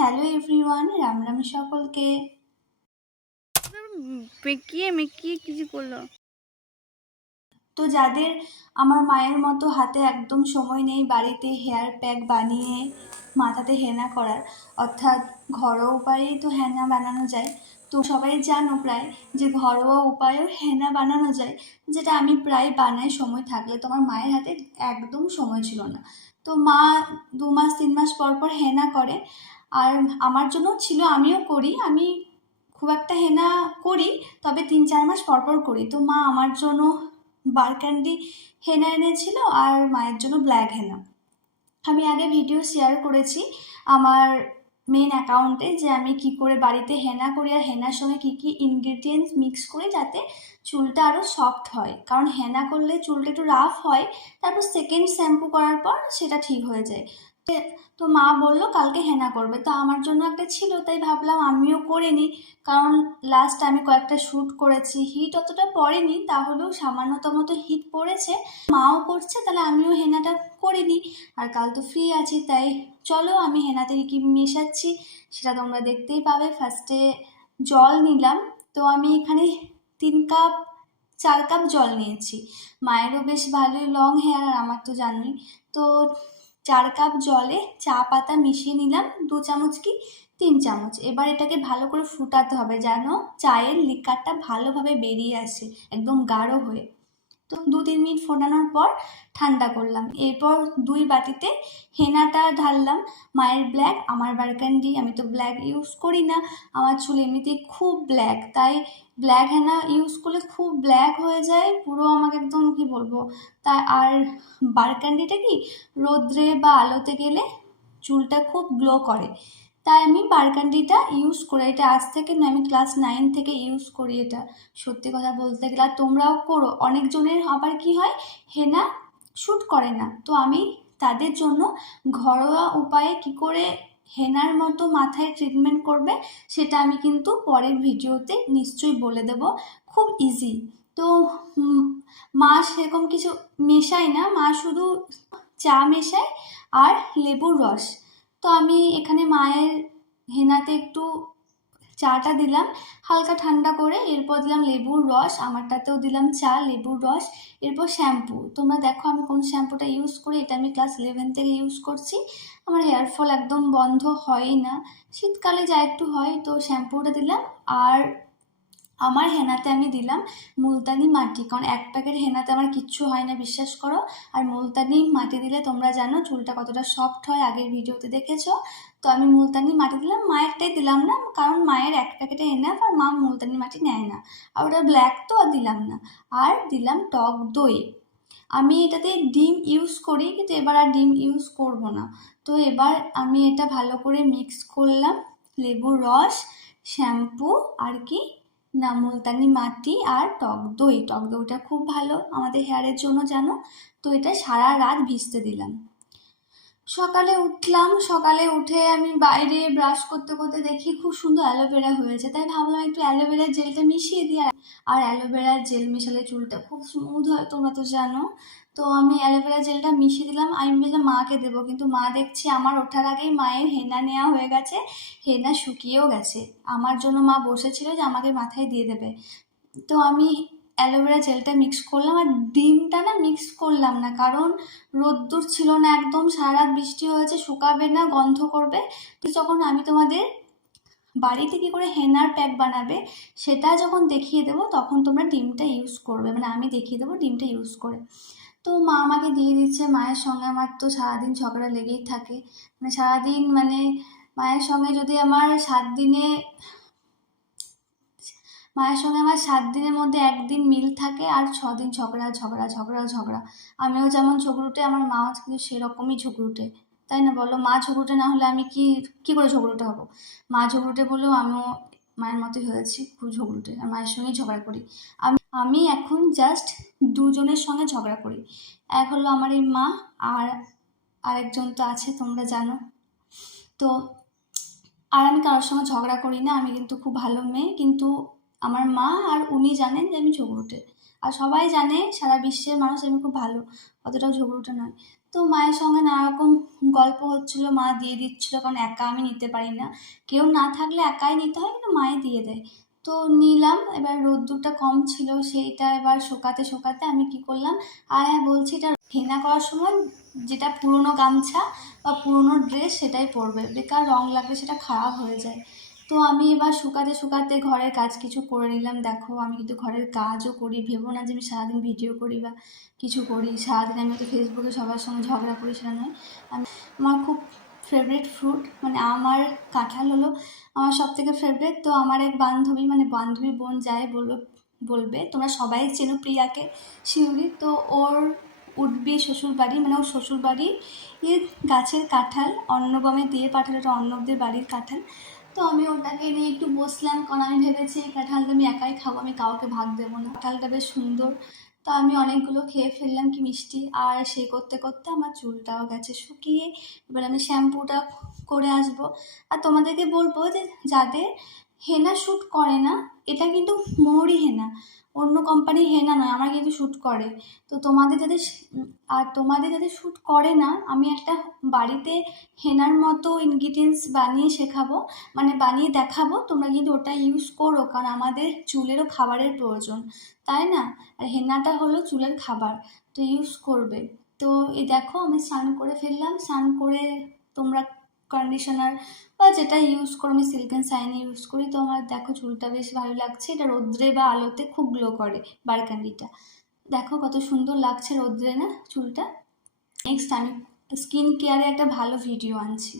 Hello everyone Ram Ram সকলকে মেকিয়ে মেকিয়ে কিছু করল? তো যাদের আমার মায়ের মতো হাতে একদম সময় নেই বাড়িতে হেয়ার প্যাক বানিয়ে মাথাতে হেনা করার অর্থাৎ ঘরোয়া উপায়েই তো হেনা বানানো যায় তো সবাই জানো প্রায় যে ঘরোয়া উপায়েও হেনা বানানো যায় যেটা আমি প্রায় বানাই সময় থাকলে। তো আমার মায়ের হাতে একদম সময় ছিল না। তো মা দু মাস তিন মাস পর পর হেনা করে আর আমার জন্য ছিল, আমিও করি, আমি খুব একটা হেনা করি, তবে তিন চার মাস পর পর করি। তো মা আমার জন্য বার ক্যান্ডি হেনা এনেছিল আর মায়ের জন্য ব্ল্যাক হেনা। আমি আগে ভিডিও শেয়ার করেছি আমার মেন অ্যাকাউন্টে যে আমি কি করে বাড়িতে হেনা করি আর হেনার সঙ্গে কী কী ইনগ্রিডিয়েন্টস মিক্স করি যাতে চুলটা আরও সফট হয়। কারণ হেনা করলে চুলটা একটু রাফ হয়, তারপর সেকেন্ড শ্যাম্পু করার পর সেটা ঠিক হয়ে যায়। তে- মা বলল, কালকে হেনা করবে। তো আমার জন্য একটা ছিল, তাই ভাবলাম আমিও করে নিই। কারণ লাস্ট আমি কয়েকটা শ্যুট করেছি হিট অতটা পড়েনি, তাহলেও সামান্যতম তো হিট পড়েছে। মাও করছে, তাহলে আমিও হেনাটা করে নিই। আর কাল তো ফ্রি আছি, তাই চলো আমি হেনাতে কি মেশাচ্ছি, সেটা তোমরা দেখতেই পাবে। ফার্স্টে জল নিলাম, তো আমি এখানে তিন কাপ চার কাপ জল নিয়েছি। মায়েরও বেশ ভালোই লং হেয়ার আর আমার তো জানোই। তো চার কাপ জলে চা পাতা মিশিয়ে নিলাম, দু চামচ কি? তিন চামচ। এবার এটাকে ভালো করে ফুটাতে হবে যেন চায়ের লিকারটা ভালোভাবে বেরিয়ে আসে, একদম গাঢ় হয়ে। তো দু তিন মিনিট ফোটানোর পর ঠান্ডা করলাম। এরপর দুই বাটিতে হেনাটা ঢাললাম, মায়ের ব্ল্যাক আমার বারকান্ডি, আমি তো ব্ল্যাক ইউজ করি না, আমার চুল এমনিতেই খুব ব্ল্যাক তাই ব্ল্যাক হেনা ইউজ করলে খুব ব্ল্যাক হয়ে যায়। পুরো আমাকে একদম কি বলব, তা আর বারকান্ডিটা কি, রোদ্রে বা আলোতে গেলে চুলটা খুব গ্লো করে। তাই আমি বারকান্ডিটা ইউজ করি। এটা আজ থেকে নয় আমি ক্লাস নাইন থেকে ইউজ করি এটা। সত্যি কথা বলতে গেলে, আর তোমরাও করো। অনেকজনের আবার কি হয় হেনা শ্যুট করে না। তো আমি তাদের জন্য ঘরোয়া উপায়ে কি করে হেনার মতো মাথায় ট্রিটমেন্ট করবে, সেটা আমি কিন্তু পরের ভিডিওতে নিশ্চয়ই বলে দেব। খুব ইজি তো মা সেরকম কিছু মেশায় না, মা শুধু চা মেশায় আর লেবুর রস। তো আমি এখানে মায়ের হেনাতে একটু চাটা দিলাম, হালকা ঠান্ডা করে এরপর দিলাম লেবুর রস, আমারটাতেও দিলাম চা, লেবুর রস, এরপর শ্যাম্পু। তোমরা দেখো আমি কোন শ্যাম্পুটা ইউজ করি, এটা আমি ক্লাস ইলেভেন থেকে ইউজ করছি। আমার হেয়ার ফল একদম বন্ধ হয় না। শীতকালে যা একটু হয়, তো শ্যাম্পুটা দিলাম। আর আমার হেনাতে আমি দিলাম মুলতানি মাটি। কারণ এক প্যাকেট হেনাতে আমার কিচ্ছু হয় না, বিশ্বাস করো। আর মুলতানি মাটি দিলে তোমরা জানো চুলটা কতটা সফট হয়, আগের ভিডিওতে দেখেছ। তো আমি মুলতানি মাটি দিলাম, মায়েরটাই দিলাম না, কারণ মায়ের এক প্যাকেটে এনাফ আর মা মুলতানি মাটি নেয় না। আর ওটা ব্ল্যাক তো আর দিলাম না। আর দিলাম টক দই। আমি এটাতে ডিম ইউজ করি, কিন্তু এবার আর ডিম ইউজ করব না। তো এবার আমি এটা ভালো করে মিক্স করলাম, লেবুর রস শ্যাম্পু আর কি না, মুলতানি মাটি আর টক দই। টক দইটা খুব ভালো, আমাদের হেয়ারের জন্য জানো? তো এটা সারা রাত ভিজতে দিলাম। সকালে উঠলাম, সকালে উঠে আমি বাইরে ব্রাশ করতে করতে দেখি খুব সুন্দর অ্যালোভেরা হয়েছে। তাই ভাবলাম একটু অ্যালোভেরার জেলটা মিশিয়ে দিই আর- আর অ্যালোভেরার জেল মেশালে চুলটা খুব স্মুথ হয়, তোমরা তো জানো। তো আমি অ্যালোভেরা জেলটা মিশিয়ে দিলাম। আমি ভেবেছিলাম মাকে দেবো। কিন্তু মা দেখছি আমার ওঠার আগেই মায়ের হেনা নেওয়া হয়ে গেছে। হেনা শুকিয়েও গেছে। আমার জন্য মা বসেছিল যে আমাকে মাথায় দিয়ে দেবে। তো আমি অ্যালোভেরা জেলটা মিক্স করলাম আর ডিমটা না মিক্স করলাম না, কারণ রোদ্দুর ছিল না একদম সারা বৃষ্টি হয়েছে, শুকাবে না, গন্ধ করবে। তো যখন আমি তোমাদের বাড়িতে কী করে হেনার প্যাক বানাবে, সেটা যখন দেখিয়ে দেবো, তখন তোমরা ডিমটা ইউজ করবে। মানে আমি দেখিয়ে দেবো ডিমটা ইউজ করে। তো মা আমাকে দিয়ে দিচ্ছে, মায়ের সঙ্গে আমার তো সারাদিন ঝগড়া লেগেই থাকে। মানে সারাদিন মানে মায়ের সঙ্গে যদি আমার সাত দিনে, মায়ের সঙ্গে আমার সাত দিনের মধ্যে একদিন মিল থাকে, আর ছ দিন ঝগড়া ঝগড়া ঝগড়া ঝগড়া। আমিও যেমন ঝগড়ুটে, আমার মাও কিন্তু সেরকমই ঝগড়ুটে। তাই না বলো? মা ঝগড়ুটে না হলে আমি কি কি করে ঝগড়ুটে হব? মা ঝগড়ুটে বলেও আমিও মায়ের মতোই হয়েছি, খুব ঝগড়ুটে, আর মায়ের সঙ্গেই ঝগড়া করি। আমি আমি এখন জাস্ট দুজনের সঙ্গে ঝগড়া করি। এক হলো আমার এই মা, আর আরেকজন তো আছে, তোমরা জানো। তো, আর আমি কারোর সঙ্গে ঝগড়া করি না, আমি কিন্তু খুব ভালো মেয়ে, কিন্তু আমার মা আর উনি জানেন যে আমি ঝগড়ুটে। আর সবাই জানে সারা বিশ্বের মানুষ আমি খুব ভালো অতটাও ঝগড়ুটে নয়। তো মায়ের সঙ্গে নানারকম গল্প হচ্ছিল, মা দিয়ে দিচ্ছিল, কারণ একা আমি নিতে পারি না। কেউ না থাকলে একাই নিতে হয়, কিন্তু মায়ে দিয়ে দেয়। তো নিলাম, এবার রোদ্দুরটা কম ছিল, সেইটা এবার শোকাতে শোকাতে আমি কি করলাম? আর হ্যাঁ বলছি এটা হেনা করার সময় যেটা পুরনো গামছা বা পুরনো ড্রেস সেটাই পরবে। বেকার রং লাগলে সেটা খারাপ হয়ে যায়। তো আমি এবার শুকাতে শুকাতে ঘরের কাজ কিছু করে নিলাম। দেখো, আমি কিন্তু ঘরের কাজও করি। ভেবো না যে আমি সারাদিন ভিডিও করি বা কিছু করি। সারাদিন আমি তো ফেসবুকে সবার সঙ্গে ঝগড়া করি, সেটা নয়। আমি, আমার খুব ফেভারিট ফ্রুট মানে আমার কাঁঠাল হলো আমার সব থেকে ফেভারিট তো আমার এক বান্ধবী মানে বান্ধবী বোন যায় বলবে বলবে, তোমরা সবাই চেনো প্রিয়াকে শিউরি তো ওর উঠবি শ্বশুরবাড়ি মানে ওর শ্বশুরবাড়ি গাছের কাঁঠাল, অন্নগমে দিয়ে পাঠালো ওটা অন্নবদের বাড়ির কাঁঠাল। তো আমি ওটাকে নিয়ে একটু বসলাম। কারণ আমি ভেবেছি কাঁঠালটা আমি একাই খাব, আমি কাউকে ভাগ দেবো না। কাঁঠালটা বেশ সুন্দর। তো আমি অনেকগুলো খেয়ে ফেললাম কি মিষ্টি। আর সেই করতে করতে আমার চুলটাও গেছে শুকিয়ে। এবার আমি শ্যাম্পুটা করে আসব। আর তোমাদেরকে বলব যে, যাদের হেনা শ্যুট করে না, এটা কিন্তু মৌরি হেনা। অন্য কোম্পানির হেনা নয় আমার কিন্তু শ্যুট করে। তো তোমাদের যাতে আর তোমাদের যাতে শ্যুট করে না, আমি একটা বাড়িতে হেনার মতো ইনগ্রিডিয়েন্টস বানিয়ে শেখাবো মানে বানিয়ে দেখাবো, তোমরা কিন্তু ওটা ইউজ করো, কারণ আমাদের চুলেরও খাবারের প্রয়োজন, তাই না? আর হেনাটা হলো চুলের খাবার, তো ইউজ করবে। তো এই দেখো, আমি স্নান করে ফেললাম, স্নান করে তোমরা কন্ডিশনার বা যেটা ইউজ করো, আমি সিল্ক অ্যান্ড শাইনি ইউজ করি, তো আমার দেখো চুলটা বেশ ভালো লাগছে। এটা রোদ্রে বা আলোতে খুব গ্লো করে বারকান্ডিটা দেখো কত সুন্দর লাগছে রোদ্রে না চুলটা। নেক্সট আমি স্কিন কেয়ারে একটা ভালো ভিডিও আনছি।